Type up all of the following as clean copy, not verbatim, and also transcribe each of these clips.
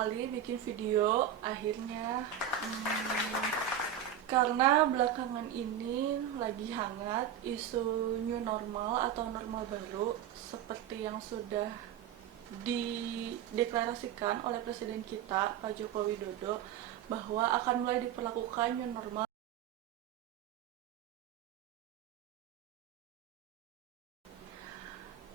kali bikin video akhirnya karena belakangan ini lagi hangat isu new normal atau normal baru seperti yang sudah dideklarasikan oleh Presiden kita Pak Joko Widodo bahwa akan mulai diperlakukan new normal.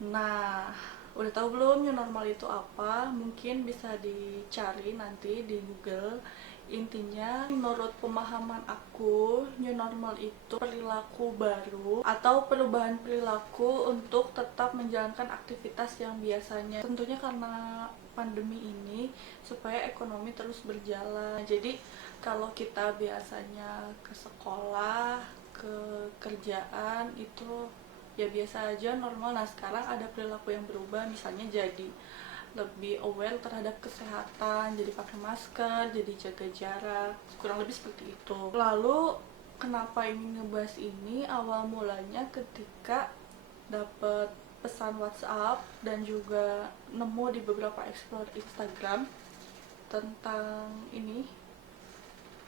Nah, udah tahu belum new normal itu apa? Mungkin bisa dicari nanti di Google. Intinya, menurut pemahaman aku, new normal itu perilaku baru atau perubahan perilaku untuk tetap menjalankan aktivitas yang biasanya. Tentunya karena pandemi ini supaya ekonomi terus berjalan. Jadi, kalau kita biasanya ke sekolah, ke kerjaan itu ya biasa aja normal. Nah sekarang ada perilaku yang berubah, misalnya jadi lebih aware terhadap kesehatan, jadi pakai masker, jadi jaga jarak, kurang lebih seperti itu. Lalu kenapa ingin ngebahas ini? Awal mulanya ketika dapet pesan WhatsApp dan juga nemu di beberapa explore Instagram tentang ini.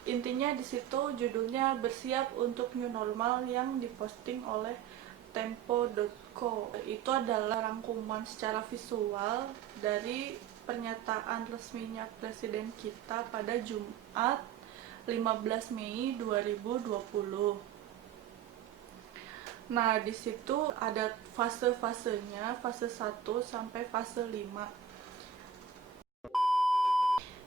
Intinya di situ judulnya bersiap untuk new normal yang diposting oleh tempo.co. Itu adalah rangkuman secara visual dari pernyataan resminya Presiden kita pada Jumat 15 Mei 2020. Nah, di situ ada fase-fasenya, fase 1 sampai fase 5.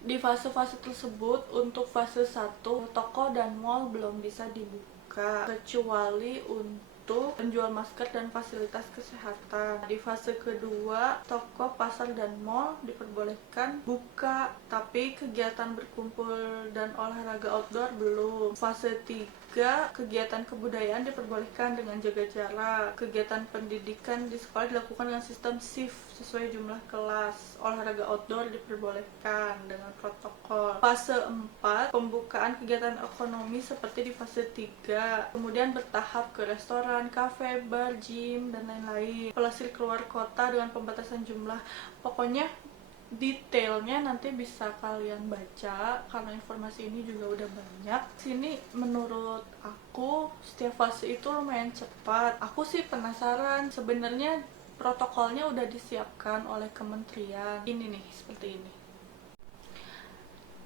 Di fase-fase tersebut, untuk fase 1, toko dan mall belum bisa dibuka kecuali untuk penjual masker dan fasilitas kesehatan. Di fase kedua, toko, pasar, dan mall diperbolehkan buka, tapi kegiatan berkumpul dan olahraga outdoor belum. Fase 3, kegiatan kebudayaan diperbolehkan dengan jaga jarak. Kegiatan pendidikan di sekolah dilakukan dengan sistem shift sesuai jumlah kelas. Olahraga outdoor diperbolehkan dengan protokol. Fase 4, pembukaan kegiatan ekonomi seperti di fase 3. Kemudian bertahap ke restoran, kafe, bar, gym, dan lain-lain. Pelesir keluar kota dengan pembatasan jumlah. Pokoknya detailnya nanti bisa kalian baca karena informasi ini juga udah banyak. Sini menurut aku setiap fase itu lumayan cepat. Aku sih penasaran sebenarnya protokolnya udah disiapkan oleh kementerian. Ini nih, seperti ini.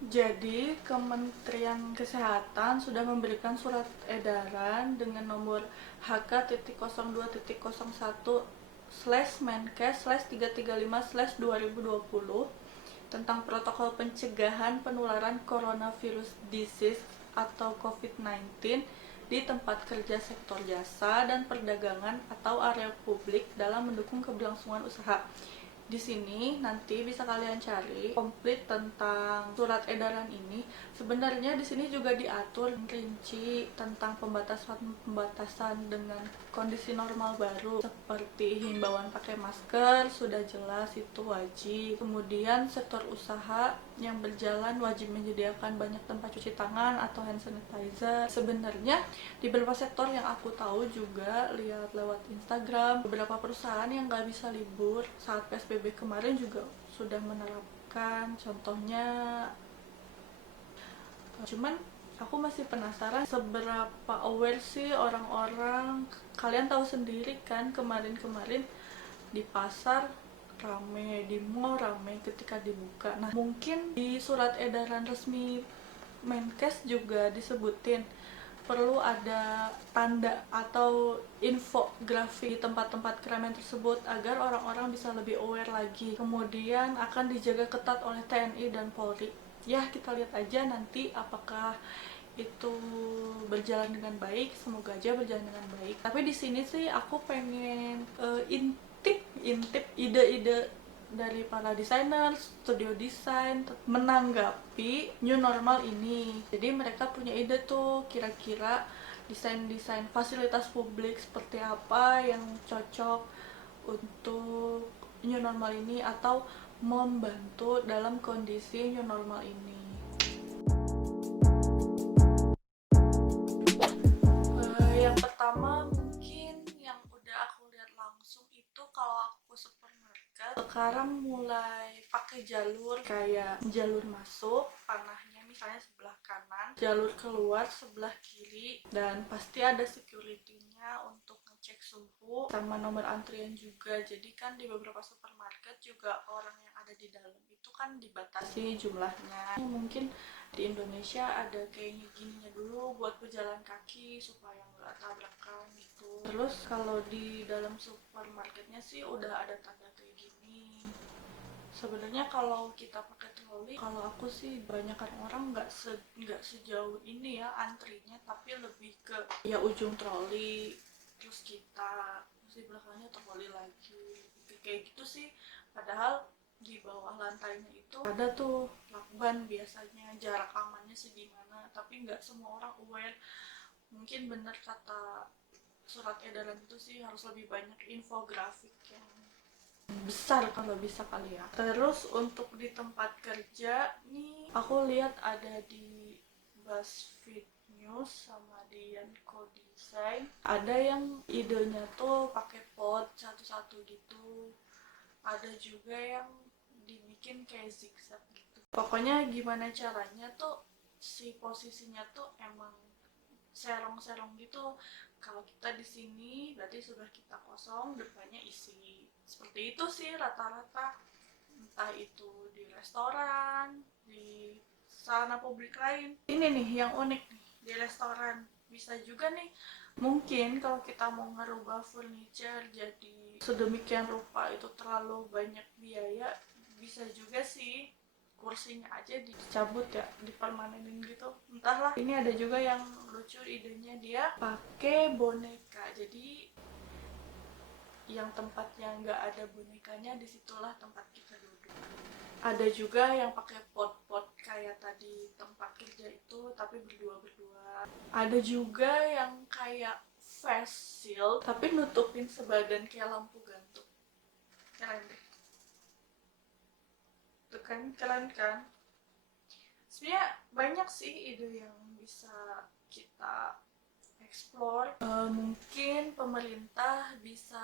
Jadi, Kementerian Kesehatan sudah memberikan surat edaran dengan nomor HK.01.2021/Menkes/335/2020 tentang protokol pencegahan penularan coronavirus disease atau COVID-19 di tempat kerja, sektor jasa, dan perdagangan atau area publik dalam mendukung keberlangsungan usaha. Di sini nanti bisa kalian cari komplit tentang surat edaran ini. Sebenarnya di sini juga diatur rinci tentang pembatasan dengan kondisi normal baru, seperti himbauan pakai masker sudah jelas itu wajib. Kemudian sektor usaha yang berjalan wajib menyediakan banyak tempat cuci tangan atau hand sanitizer. Sebenarnya di beberapa sektor yang aku tahu juga lihat lewat Instagram, beberapa perusahaan yang nggak bisa libur saat PSBB kemarin juga sudah menerapkan. Contohnya, cuman aku masih penasaran seberapa aware sih orang-orang. Kalian tahu sendiri kan, kemarin-kemarin di pasar rame, di mall rame ketika dibuka. Nah, mungkin di surat edaran resmi Menkes juga disebutin perlu ada tanda atau infografi di tempat-tempat keramaian tersebut agar orang-orang bisa lebih aware lagi. Kemudian akan dijaga ketat oleh TNI dan Polri. Ya, kita lihat aja nanti apakah itu berjalan dengan baik. Semoga aja berjalan dengan baik. Tapi di sini sih aku pengen intip ide-ide dari para desainer, studio desain menanggapi new normal ini. Jadi mereka punya ide tuh, kira-kira desain-desain fasilitas publik seperti apa yang cocok untuk new normal ini atau membantu dalam kondisi new normal ini. Yang pertama mungkin yang udah aku lihat langsung itu kalau aku ke supermarket, sekarang mulai pakai jalur kayak jalur masuk panahnya misalnya sebelah kanan, jalur keluar sebelah kiri, dan pasti ada security-nya untuk ngecek suhu sama nomor antrian juga. Jadi kan di beberapa supermarket juga orang yang ada di dalam itu kan dibatasi jumlahnya. Mungkin di Indonesia ada kayaknya gininya dulu buat pejalan kaki supaya nggak tabrakan gitu. Terus kalau di dalam supermarketnya sih udah ada tanda kayak gini. Sebenarnya kalau kita pakai troli, kalau aku sih kebanyakan orang nggak sejauh ini ya antrinya, tapi lebih ke ya ujung troli terus kita terus di belakangnya troli lagi kayak gitu sih. Padahal di bawah lantainya itu ada tuh lakban biasanya jarak amannya segimana, tapi nggak semua orang aware. Mungkin bener kata surat edaran itu sih harus lebih banyak infografik yang besar kalau bisa kali ya. Terus untuk di tempat kerja nih aku lihat ada di BuzzFeed News sama di Yanko Design ada yang idenya tuh pakai pot satu-satu gitu, ada juga yang dibikin kayak zigzag gitu. Pokoknya gimana caranya tuh si posisinya tuh emang serong-serong gitu. Kalau kita di sini berarti sudah kita kosong, depannya isi. Seperti itu sih rata-rata. Entah itu di restoran, di sarana publik lain. Ini nih yang unik nih di restoran. Bisa juga nih mungkin kalau kita mau ngerubah furniture jadi sedemikian rupa itu terlalu banyak biaya, bisa juga sih kursinya aja dicabut ya, dipermanenin gitu, entahlah. Ini ada juga yang lucu idenya, dia pakai boneka, jadi yang tempatnya nggak ada bonekanya disitulah tempat kita duduk. Ada juga yang pakai pot-pot kayak tadi tempat kerja itu tapi berdua-berdua. Ada juga yang kayak face shield tapi nutupin sebadan kayak lampu gantung. Keren deh. Tuh kan, keren kan? Sebenarnya banyak sih ide yang bisa kita explore. Mungkin pemerintah bisa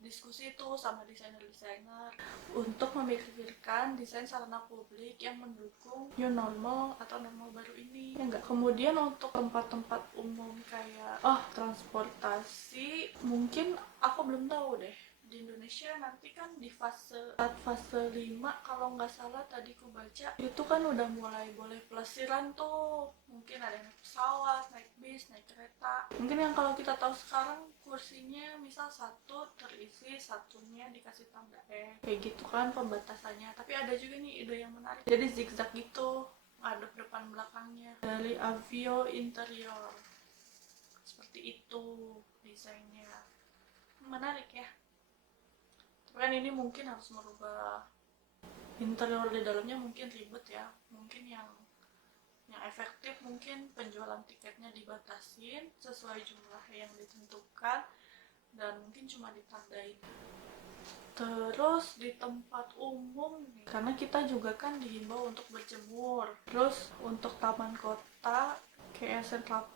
diskusi tuh sama desainer-desainer untuk memikirkan desain sarana publik yang mendukung new normal atau normal baru ini, ya enggak? Kemudian untuk tempat-tempat umum kayak transportasi, mungkin aku belum tahu deh. Di Indonesia nanti kan di fase 5 kalau nggak salah tadi ku baca itu kan udah mulai boleh pelesiran tuh, mungkin ada naik pesawat, naik bis, naik kereta. Mungkin yang kalau kita tahu sekarang kursinya misal satu terisi, satunya dikasih tanda kayak gitu kan pembatasannya. Tapi ada juga nih ide yang menarik, jadi zigzag gitu ngadep depan belakangnya dari Avio Interior, seperti itu desainnya. Menarik ya. Tapi kan ini mungkin harus merubah interior di dalamnya, mungkin ribet ya. Mungkin yang efektif mungkin penjualan tiketnya dibatasin sesuai jumlah yang ditentukan dan mungkin cuma ditandain. Terus di tempat umum nih, karena kita juga kan dihimbau untuk berjemur. Terus untuk taman kota kayak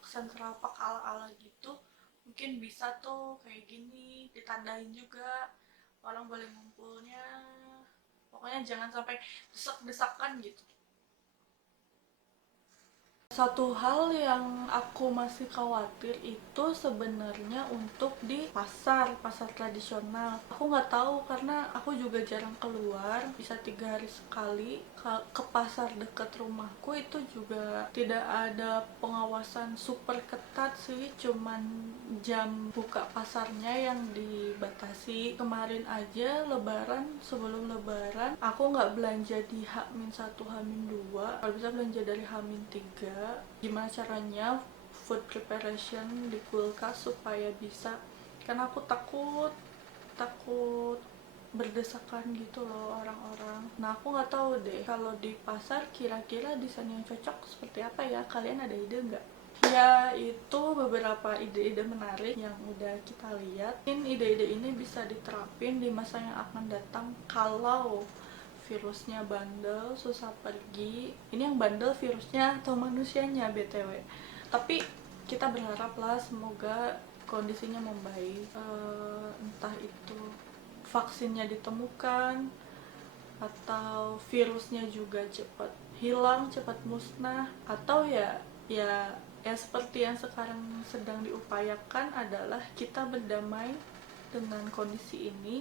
Central Park ala-ala gitu, mungkin bisa tuh kayak gini ditandain juga. Orang boleh ngumpulnya, pokoknya jangan sampai desak-desakan gitu. Satu hal yang aku masih khawatir itu sebenarnya untuk di pasar tradisional. Aku nggak tahu karena aku juga jarang keluar, bisa 3 hari sekali ke pasar dekat rumahku. Itu juga tidak ada pengawasan super ketat sih, cuman jam buka pasarnya yang dibatasi. Kemarin aja lebaran, sebelum lebaran aku nggak belanja di H-1, H-2, kalau bisa belanja dari H-3. Gimana caranya food preparation di kulkas supaya bisa, karena aku takut berdesakan gitu loh orang-orang. Nah aku nggak tahu deh kalau di pasar kira-kira desain yang cocok seperti apa ya, kalian ada ide nggak? Ya itu beberapa ide-ide menarik yang udah kita lihat. Mungkin ide-ide ini bisa diterapin di masa yang akan datang kalau virusnya bandel, susah pergi. Ini yang bandel virusnya atau manusianya BTW. Tapi kita berharap lah semoga kondisinya membaik. Entah itu vaksinnya ditemukan, atau virusnya juga cepat hilang, cepat musnah, atau ya seperti yang sekarang sedang diupayakan adalah kita berdamai dengan kondisi ini.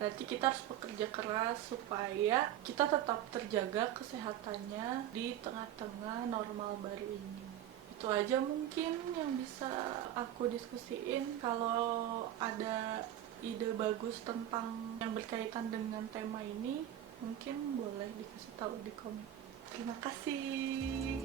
Berarti kita harus bekerja keras supaya kita tetap terjaga kesehatannya di tengah-tengah normal baru ini. Itu aja mungkin yang bisa aku diskusiin. Kalau ada ide bagus tentang yang berkaitan dengan tema ini, mungkin boleh dikasih tahu di komen. Terima kasih.